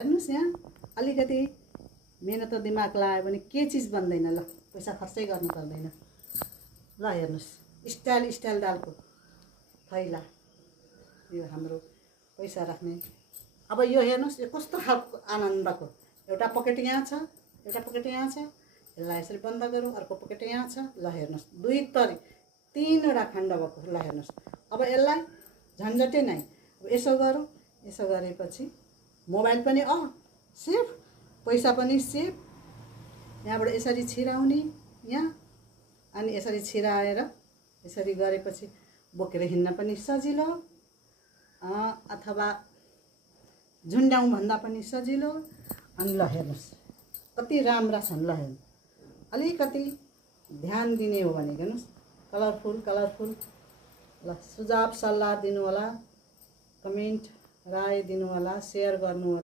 हेर्नुस् यहाँ अलिकति मेहनत र दिमाग लगायो भने के चिज बन्दैन। ल पैसा खर्चै गर्नु पर्दैन। ल हेर्नुस् स्टाइल दालको थैला, यो हाम्रो पैसा राख्ने। अब यो हेर्नुस् यो कस्तो खालको आनन्दको, एउटा पकेट यहाँ छ, एउटा पकेट यहाँ छ। यसलाई यसरी बन्द गरौँ, अर्को पकेट यहाँ छ। ल हेर्नुस् दुई तरी तीनवटा खण्ड भएको। ल हेर्नुस् अब यसलाई झन्झटै नै। अब यसो गरौँ, यसो गरेपछि मोबाइल पनि सेफ, पैसा पनि सेफ। यहाँबाट यसरी छिराउने यहाँ, अनि यसरी छिराएर यसरी गरेपछि बोकेर हिँड्न पनि सजिलो, अथवा झुन्ड्याउँ भन्दा पनि सजिलो। अनि ल हेर्नुस् कति राम्रा छन्। ल हेर्नु अलिकति ध्यान दिने हो भने हेर्नुस् कलरफुल। ल सुझाव सल्लाह दिनु होला, कमेन्ट राय दिनु होला, सेयर गर्नु होला।